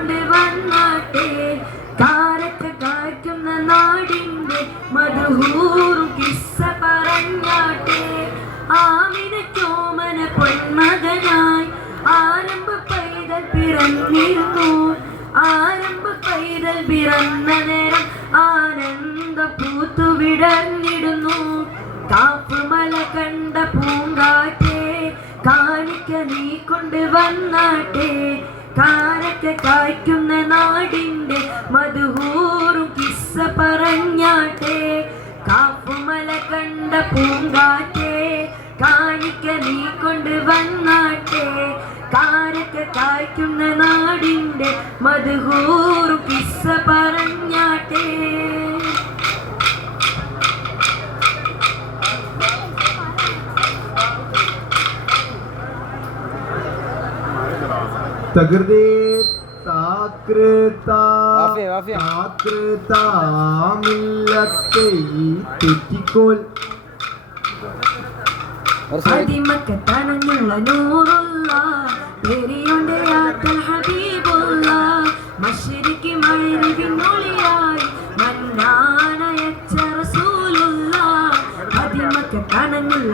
കൊണ്ട് വന്നാട്ടെ കാരക്ക കായ്ക്കുന്ന നാടിന്റെ മധുഹൂറും കിസ്സ പറഞ്ഞാട്ടെ ആമിനച്ചോമന പൊന്മകനായി ആരംഭ പൈതൽ പിറന്നിരുന്നു ആരംഭ പൈതൽ പിറന്ന നേരം ആനന്ദ പൂത്തു വിടർന്നിടുന്നു കാപ്പുമല കണ്ട പൂങ്കാറ്റെ കാണിക്ക നീ കൊണ്ട് വന്നാട്ടെ കാരക്ക കായ്ക്കുന്ന നാടിന്റെ മധുഹൂറും കിസ്സ പറഞ്ഞാട്ടെ കാപ്പുമല കണ്ട പൂങ്കാറ്റെ കാണിക്ക നീ കൊണ്ട് വന്നാട്ടെ കാരക്ക കായ്ക്കുന്ന നാടിന്റെ മധുഹൂറും കിസ്സ പറഞ്ഞാട്ടെ. തകൃതേ താകൃതാമില്ലത്തെ തെറ്റിക്കോൽ അടിമക്കത്തണഞ്ഞുള്ള നൂറുള്ള പെരിയോന്റെ ആത്തൽ ഹബീബുള്ള മശ്രിഖി മഗ്രിബിനൊളിയായി മന്നാനയച്ച റസൂലുള്ള അടിമക്കത്തണഞ്ഞുള്ള